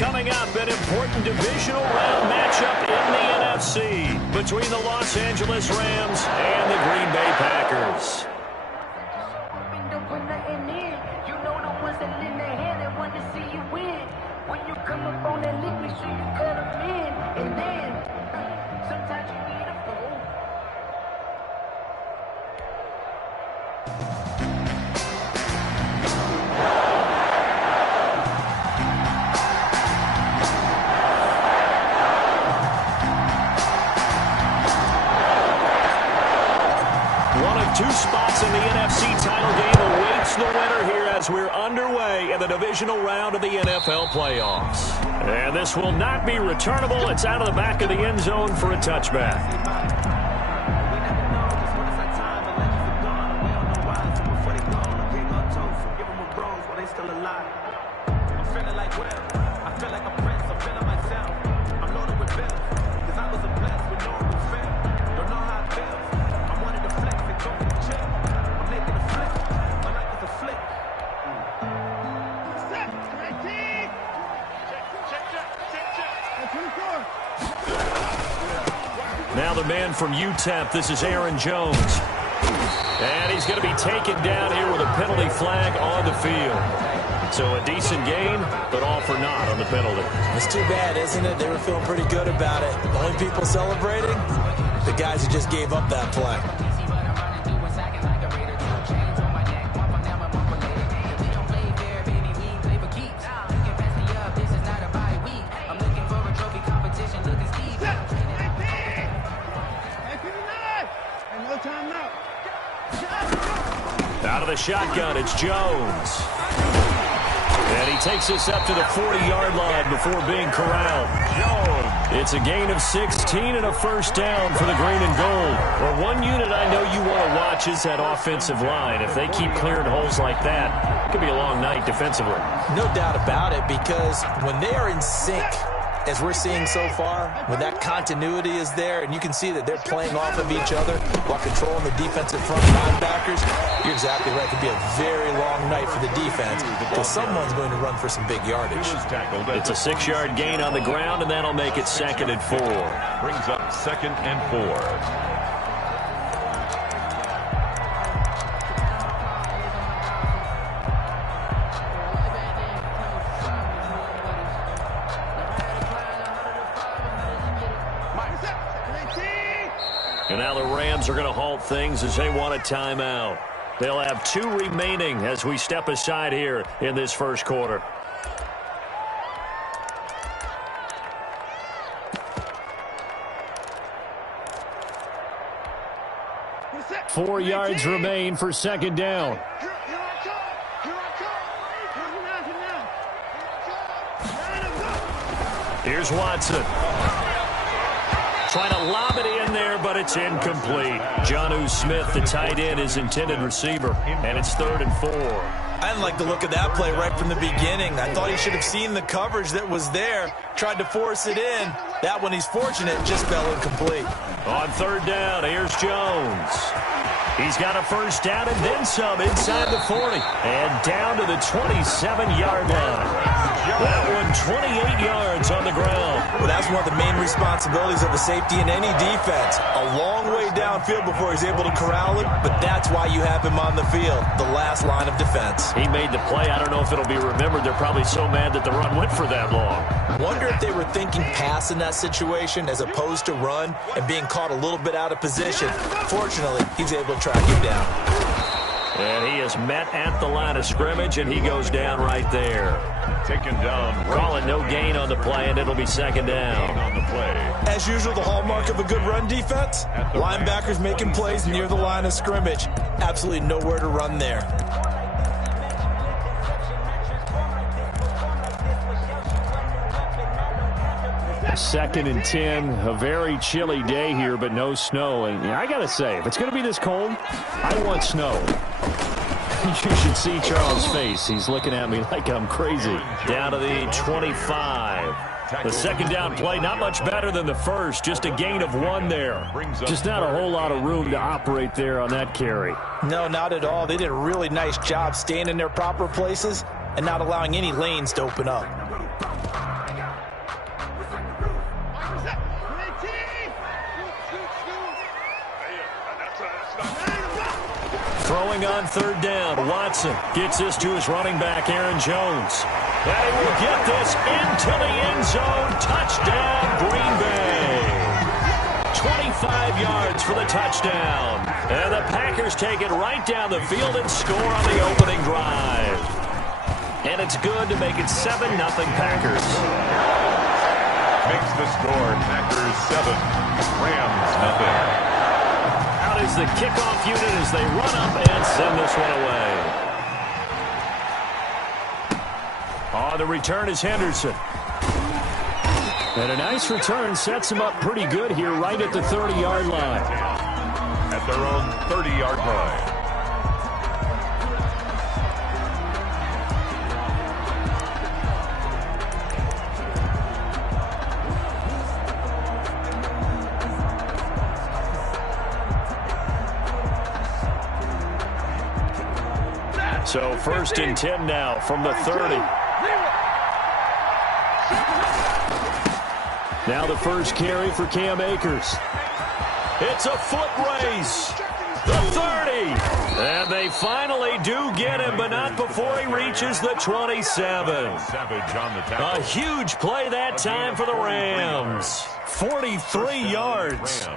Coming up, an important divisional round matchup in the NFC between the Los Angeles Rams and the Green Bay Packers. Two spots in the NFC title game awaits the winner here as we're underway in the divisional round of the NFL playoffs. And this will not be returnable. It's out of the back of the end zone for a touchback. Now the man from UTEP, this is Aaron Jones. And he's going to be taken down here with a penalty flag on the field. So a decent game, but all for naught on the penalty. It's too bad, isn't it? They were feeling pretty good about it. The only people celebrating, the guys who just gave up that play. Out of the shotgun, it's Jones. And he takes this up to the 40-yard line before being corralled. It's a gain of 16 and a first down for the green and gold. Well, one unit I know you want to watch is that offensive line. If they keep clearing holes like that, it could be a long night defensively. No doubt about it, because when they are in sync, as we're seeing so far, when that continuity is there, and you can see that they're playing off of each other while controlling the defensive front linebackers, you're exactly right. It could be a very long night for the defense because someone's going to run for some big yardage. It's a 6-yard gain on the ground, and that'll make it 2nd and 4. Brings up 2nd and 4. And now the Rams are going to halt things as they want a timeout. They'll have 2 remaining as we step aside here in this first quarter. Four yards remain for 2nd down. Here's Watson. Trying to lob it in there, but it's incomplete. Jonnu Smith, the tight end, is intended receiver, and it's 3rd and 4. I didn't like the look of that play right from the beginning. I thought he should have seen the coverage that was there, tried to force it in. That one, he's fortunate, just fell incomplete. On 3rd down, here's Jones. He's got a first down and then some inside the 40. And down to the 27-yard line. That one 28 yards on the ground. Well, that's one of the main responsibilities of a safety in any defense. A long way downfield before he's able to corral it, but that's why you have him on the field, the last line of defense. He made the play. I don't know if it'll be remembered. They're probably so mad that the run went for that long. Wonder if they were thinking pass in that situation as opposed to run and being caught a little bit out of position. Fortunately, he's able to track him down. And he is met at the line of scrimmage, and he goes down right there. Taken down. Call it no gain on the play, and it'll be 2nd down. On the play. As usual, the hallmark of a good run defense, linebackers making plays near the line of scrimmage. Absolutely nowhere to run there. Second and 10, a very chilly day here, but no snow. And I got to say, if it's going to be this cold, I want snow. You should see Charles' face. He's looking at me like I'm crazy. Down to the 25. The 2nd down play, not much better than the first. Just a gain of 1 there. Just not a whole lot of room to operate there on that carry. No, not at all. They did a really nice job staying in their proper places and not allowing any lanes to open up. throwing on third down. Watson gets this to his running back, Aaron Jones. And he will get this into the end zone. Touchdown, Green Bay. 25 yards for the touchdown. And the Packers take it right down the field and score on the opening drive. And it's good to make it 7-0 Packers. Makes the score Packers 7, Rams 0. Out is the kickoff unit as they run up and send this one away. On the return is Henderson. And a nice return sets him up pretty good here right at the 30-yard line. At their own 30-yard line. So 1st and 10 now from the 30. Now the first carry for Cam Akers. It's a foot race. The 30. And they finally do get him, but not before he reaches the 27. A huge play that time for the Rams. 43 yards.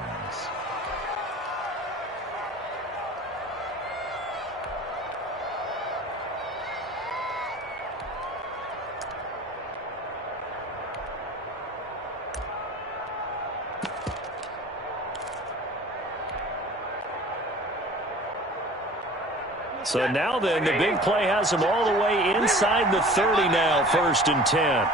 So now then, the big play has him all the way inside the 30 now, 1st and 10.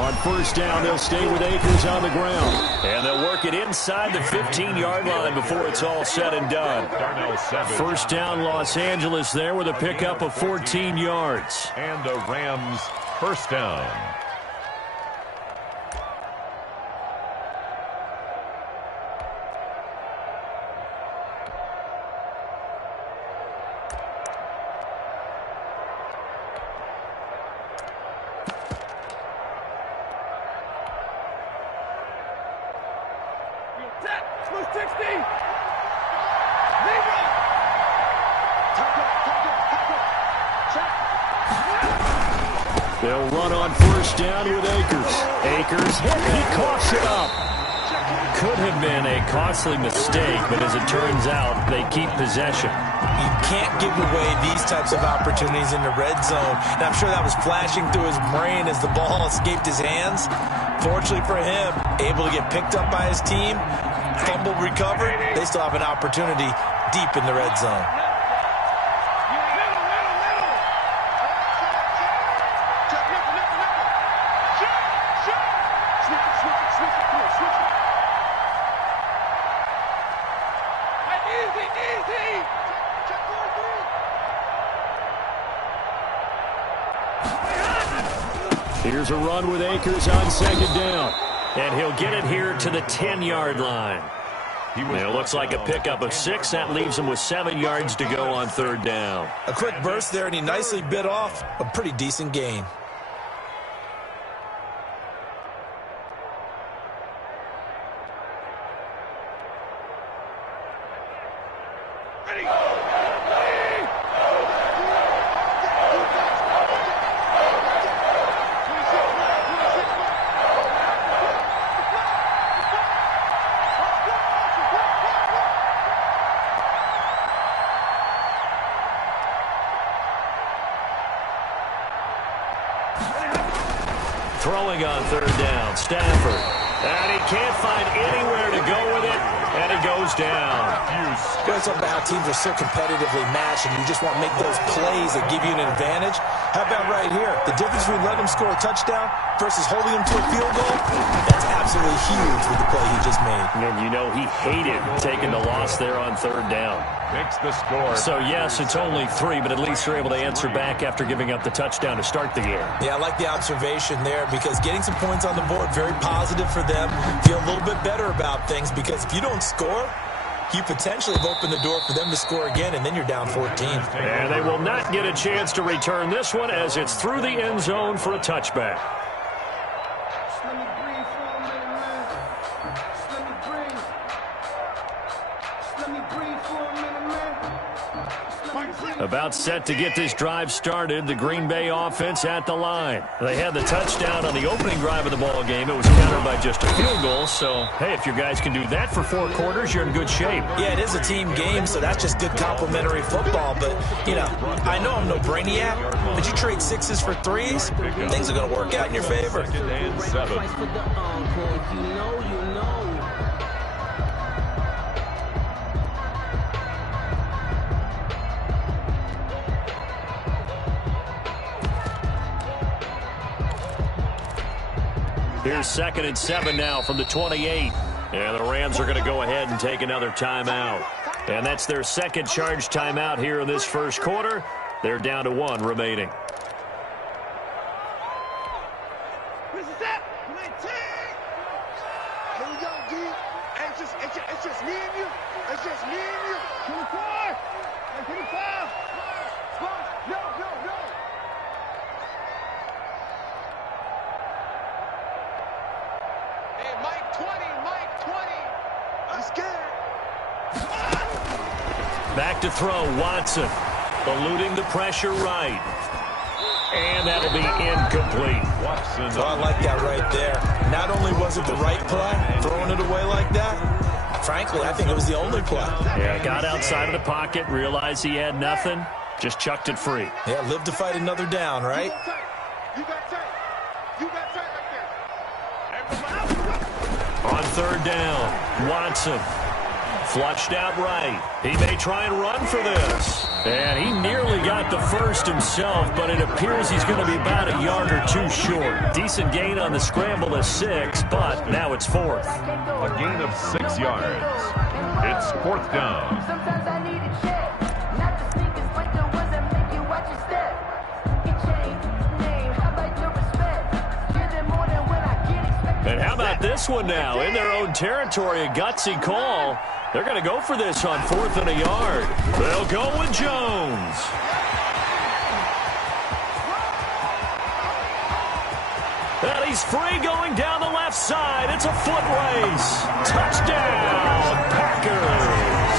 On 1st down, they'll stay with Akers on the ground. And they'll work it inside the 15-yard line before it's all said and done. 1st down, Los Angeles there with a pickup of 14 yards. And the Rams 1st down. They'll run on 1st down with Akers. Akers, he coughs it up. Could have been a costly mistake, but as it turns out, they keep possession. You can't give away these types of opportunities in the red zone. And I'm sure that was flashing through his brain as the ball escaped his hands. Fortunately for him, able to get picked up by his team, fumble recovered. They still have an opportunity deep in the red zone. Here's a run with Akers on 2nd down. And he'll get it here to the 10-yard line. It looks like a pickup of 6. That leaves him with 7 yards to go on 3rd down. A quick burst there, and he nicely bit off a pretty decent gain. Throwing on 3rd down, Stafford. And he can't find anywhere to go with it, and he goes down. Goes up how teams are so competitively matched, and you just want to make those plays that give you an advantage. How about right here? The difference between letting him score a touchdown versus holding him to a field goal, that's absolutely huge with the play he just made. And you know he hated taking the loss there on 3rd down. Makes the score. So, yes, it's only 3, but at least they're able to answer back after giving up the touchdown to start the game. Yeah, I like the observation there because getting some points on the board, very positive for them. Feel a little bit better about things because if you don't score, you potentially have opened the door for them to score again, and then you're down 14. And they will not get a chance to return this one as it's through the end zone for a touchback. About set to get this drive started. The Green Bay offense at the line. They had the touchdown on the opening drive of the ball game. It was countered by just a field goal. So, hey, if your guys can do that for 4 quarters, you're in good shape. Yeah, it is a team game, so that's just good complimentary football. But, you know, I know I'm no brainiac, but you trade 6s for 3s, things are going to work out in your favor. 2nd and 7. Here's 2nd and 7 now from the 28. And the Rams are going to go ahead and take another timeout. And that's their second charge timeout here in this first quarter. They're down to 1 remaining. It's just me and you. It's just me and you. 24. 25. No. Hey, Mike 20. I'm scared. Back to throw, Watson. Eluding the pressure right. And that'll be incomplete. Watson. So I like that right there. Not only was it the right play, throwing it away like that, frankly, I think it was the only play. Yeah, got outside of the pocket, realized he had nothing, just chucked it free. Yeah, live to fight another down, right? You got tight right there. On 3rd down, Watson. Flushed out right. He may try and run for this. And he nearly got the first himself, but it appears he's going to be about a yard or 2 short. Decent gain on the scramble to 6, but now it's 4th. A gain of 6 yards. It's 4th down. Sometimes I need a check. Not the sneakers, but the ones that make you watch your step. Get changed, name, how about your respect? Give them more than when I get expected. And how about this one now? In their own territory, a gutsy call. They're going to go for this on 4th and a yard. They'll go with Jones. And he's free going down the left side. It's a foot race. Touchdown, Packers.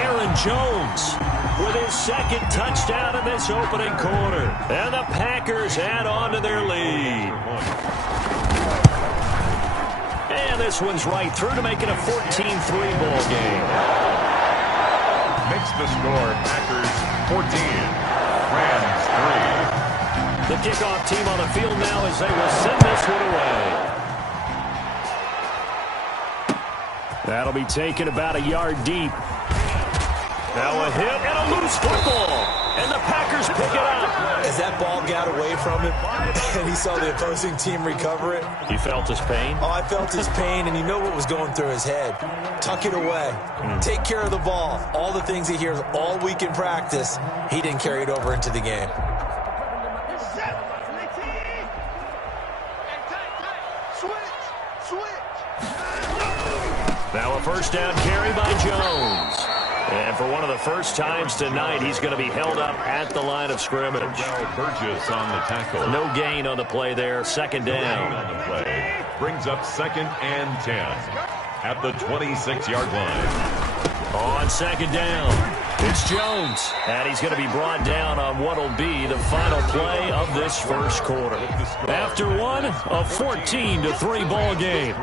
Aaron Jones with his 2nd touchdown in this opening quarter. And the Packers add on to their lead. And this one's right through to make it a 14-3 ball game. Makes the score Packers 14, Rams 3. The kickoff team on the field now as they will send this one away. That'll be taken about a yard deep. Now a hit and a loose football. And the Packers pick it up. As that ball got away from him and he saw the opposing team recover it. You felt his pain? Oh, I felt his pain, and you know what was going through his head. Tuck it away. Take care of the ball. All the things he hears all week in practice, he didn't carry it over into the game. Now a first down carry by Jones. And for one of the first times tonight, he's going to be held up at the line of scrimmage. Burgess on the tackle. No gain on the play there. 2nd down. On the play. Brings up 2nd and 10 at the 26-yard line. On 2nd down, it's Jones. And he's going to be brought down on what will be the final play of this first quarter. After one, a 14-3 ball game.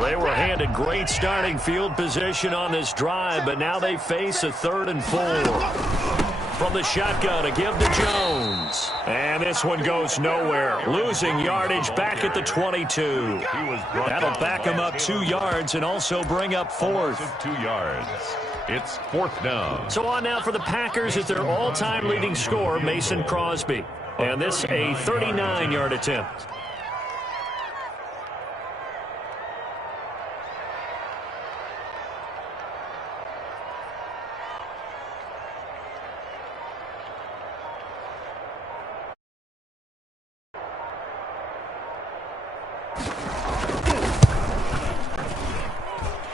They were handed great starting field position on this drive, but now they face a 3rd and 4. From the shotgun, a give to Jones. And this one goes nowhere. Losing yardage back at the 22. That'll back him up 2 yards and also bring up 4th. 2 yards. It's 4th down. So on now for the Packers at their all-time leading scorer, Mason Crosby. And this a 39-yard attempt.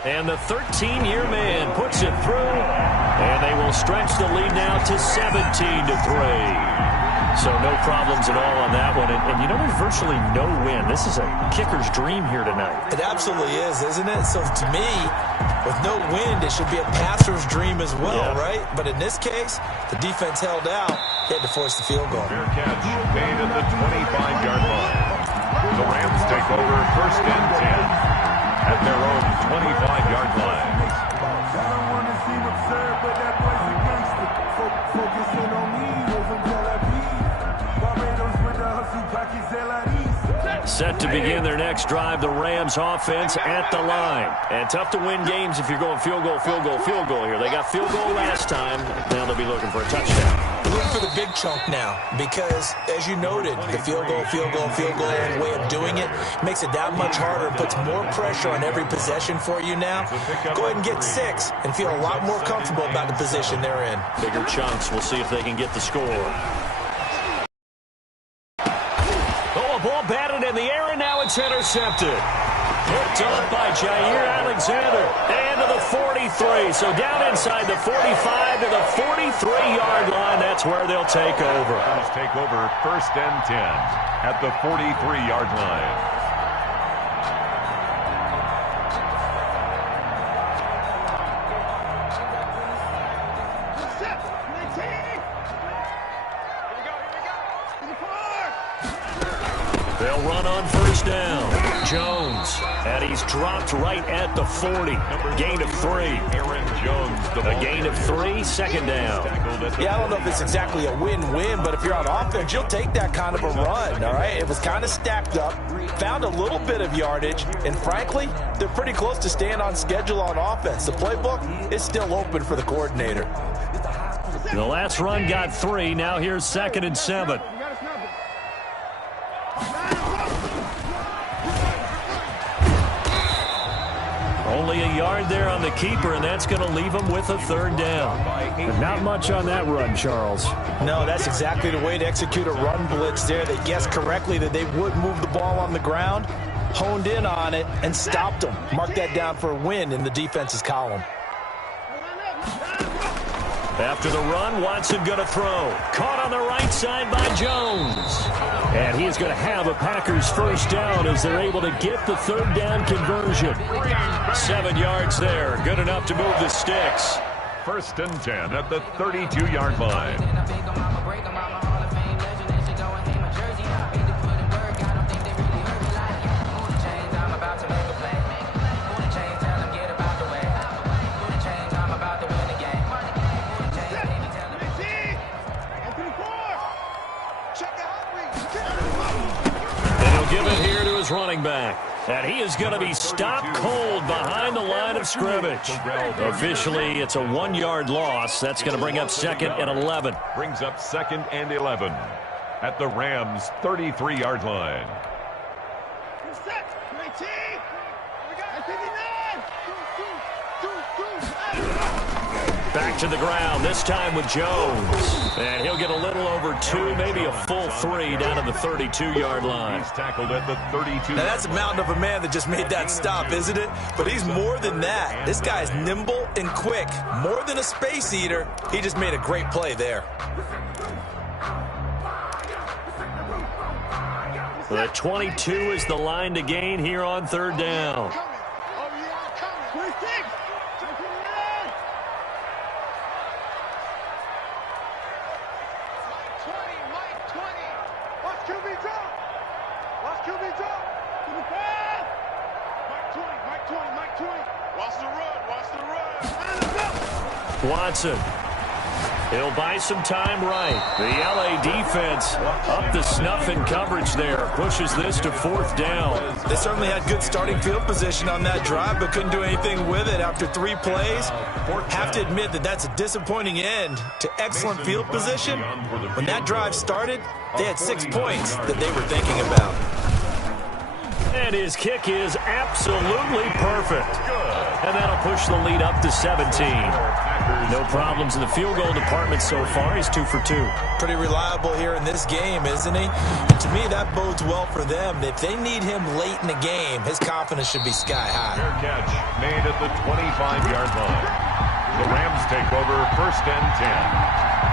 And the 13-year man puts it through, and they will stretch the lead now to 17-3. So no problems at all on that one. And you know, there's virtually no win. This is a kicker's dream here tonight. It absolutely is, isn't it? So to me, with no wind, it should be a passer's dream as well, right? But in this case, the defense held out. They had to force the field goal. Fair catch made at the 25-yard line. The Rams take over 1st and 10 at their own 25-yard line. Set to begin their next drive, the Rams offense at the line. And tough to win games if you're going field goal, field goal, field goal here. They got field goal last time. Now they'll be looking for a touchdown. Looking for the big chunk now because, as you noted, the field goal way of doing it makes it that much harder and puts more pressure on every possession for you now. Go ahead and get 6 and feel a lot more comfortable about the position they're in. Bigger chunks. We'll see if they can get the score. Oh, a ball batted in the air, and now it's intercepted. Picked up by Jair Alexander. And to the 43. So down inside the 45 to the 43-yard line. That's where they'll take over. Rams take over 1st and 10 at the 43-yard line. They'll run on 1st down. Jones, and he's dropped right at the 40. Gain of 3. Aaron Jones, a gain of 3, 2nd down. Yeah, I don't know if it's exactly a win-win, but if you're on offense, you'll take that kind of a run, all right? It was kind of stacked up, found a little bit of yardage, and frankly, they're pretty close to staying on schedule on offense. The playbook is still open for the coordinator. The last run got 3. Now here's 2nd and 7. Only a yard there on the keeper, and that's going to leave him with a 3rd down. Not much on that run, Charles. No, that's exactly the way to execute a run blitz there. They guessed correctly that they would move the ball on the ground, honed in on it, and stopped them. Mark that down for a win in the defense's column. After the run, Watson going to throw. Caught on the right side by Jones. And he's going to have a Packers 1st down as they're able to get the 3rd down conversion. 7 yards there. Good enough to move the sticks. 1st and 10 at the 32-yard line. Give it here to his running back. And he is going to be stopped cold behind the line of scrimmage. Officially, it's a 1-yard loss. That's going to bring up 2nd and 11. Brings up 2nd and 11 at the Rams' 33-yard line. Back to the ground, this time with Jones. And he'll get a little over 2, maybe a full 3 down to the 32-yard line. He's tackled at the 32. Now, that's a mountain of a man that just made that stop, isn't it? But he's more than that. This guy's nimble and quick. More than a space eater. He just made a great play there. The 22 is the line to gain here on 3rd down. Watson. He'll buy some time right. The LA defense up the snuff in coverage there. Pushes this to 4th down. They certainly had good starting field position on that drive, but couldn't do anything with it after 3 plays. Have to admit that that's a disappointing end to excellent field position. When that drive started, they had 6 points that they were thinking about. And his kick is absolutely perfect. And that'll push the lead up to 17. No problems in the field goal department so far. He's 2 for 2. Pretty reliable here in this game, isn't he? And to me, that bodes well for them. If they need him late in the game, his confidence should be sky high. Fair catch made at the 25-yard line. The Rams take over 1st and 10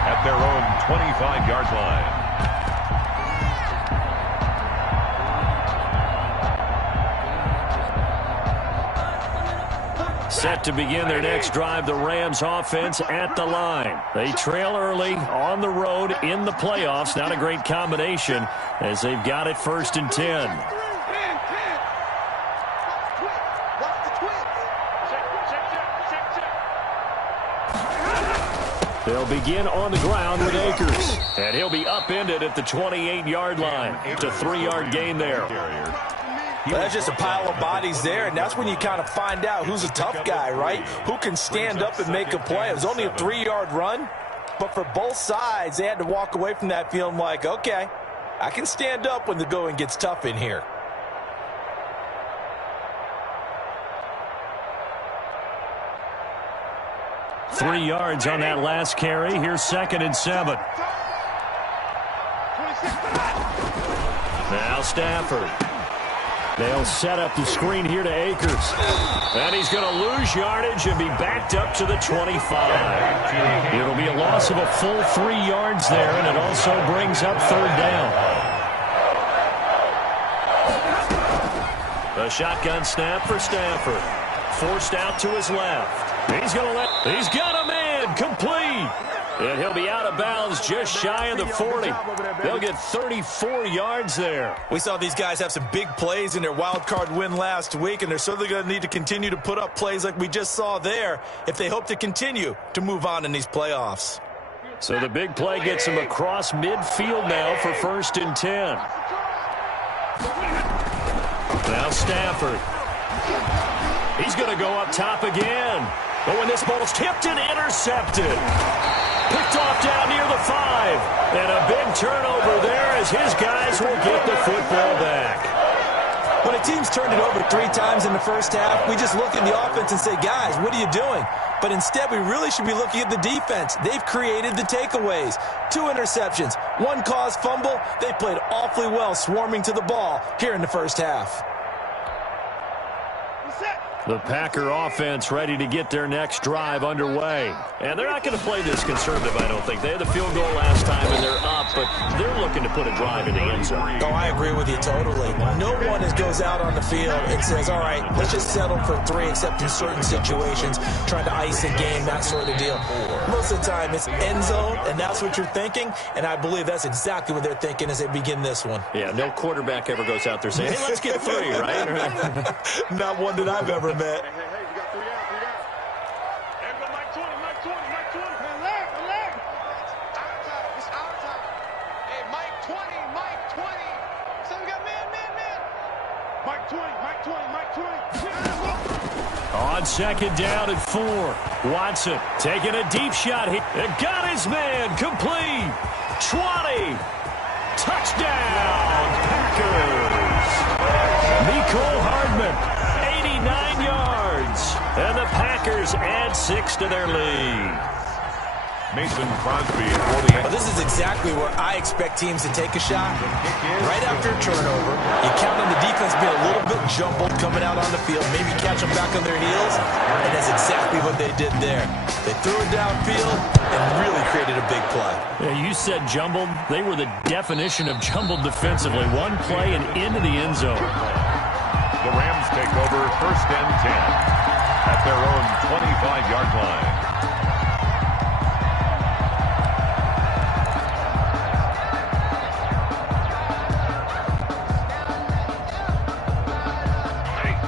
at their own 25-yard line. Set to begin their next drive, the Rams offense at the line. They trail early on the road in the playoffs. Not a great combination as they've got it 1st and 10. They'll begin on the ground with Akers. And he'll be upended at the 28-yard line. It's a 3-yard gain there. Well, that's just a pile of bodies there, and that's when you kind of find out who's a tough guy, right? Who can stand up and make a play. It was only a 3-yard run, but for both sides, they had to walk away from that feeling like, okay, I can stand up when the going gets tough in here. Three yards on that last carry. Here's 2nd and 7. Now Stafford. They'll set up the screen here to Akers. And he's going to lose yardage and be backed up to the 25. It'll be a loss of a full 3 yards there, and it also brings up 3rd down. A shotgun snap for Stafford. Forced out to his left. He's got a man complete. And he'll be out of bounds just shy of the 40. They'll get 34 yards there. We saw these guys have some big plays in their wild card win last week, and they're certainly going to need to continue to put up plays like we just saw there if they hope to continue to move on in these playoffs. So the big play gets them across midfield now for 1st and 10. Now Stafford. He's going to go up top again. But when this ball's tipped and intercepted. Picked off down near the 5. And a big turnover there as his guys will get the football back. When a team's turned it over 3 times in the first half, we just look at the offense and say, guys, what are you doing? But instead, we really should be looking at the defense. They've created the takeaways. 2 interceptions, 1 caused fumble. They played awfully well swarming to the ball here in the first half. The Packer offense ready to get their next drive underway. And they're not going to play this conservative, I don't think. They had the field goal last time, and they're up, but they're looking to put a drive in the end zone. Oh, I agree with you totally. No one goes out on the field and says, all right, let's just settle for 3, except in certain situations, trying to ice a game, that sort of deal. Most of the time, it's end zone, and that's what you're thinking, and I believe that's exactly what they're thinking as they begin this one. Yeah, no quarterback ever goes out there saying, hey, let's get 3, right? Not one that I've ever met. Hey, you got 3 out, 3 out. Hey, go Mike 20, Mike 20, Mike 20. Alert, alert. Our time, it's our time. Hey, Mike 20, Mike 20. So we got man. Mike 20, Mike 20, Mike 20. On 2nd down at 4. Watson taking a deep shot. He got his man complete. 20. Touchdown, Packers. Nicole Hardman. 89 yards. And the Packers add 6 to their lead. Mason Crosby for the end. Well, this is exactly where I expect teams to take a shot. Right after a turnover, you count on the defense being a little bit jumbled coming out on the field, maybe catch them back on their heels, and that's exactly what they did there. They threw it downfield and really created a big play. Yeah, you said jumbled. They were the definition of jumbled defensively. One play and into the end zone. The Rams take over 1st and 10 at their own 25-yard line.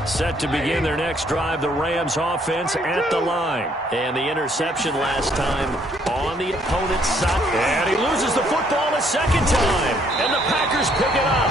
Set to begin their next drive, the Rams offense at the line. And the interception last time on the opponent's side. And he loses the football a 2nd time. And the Packers pick it up.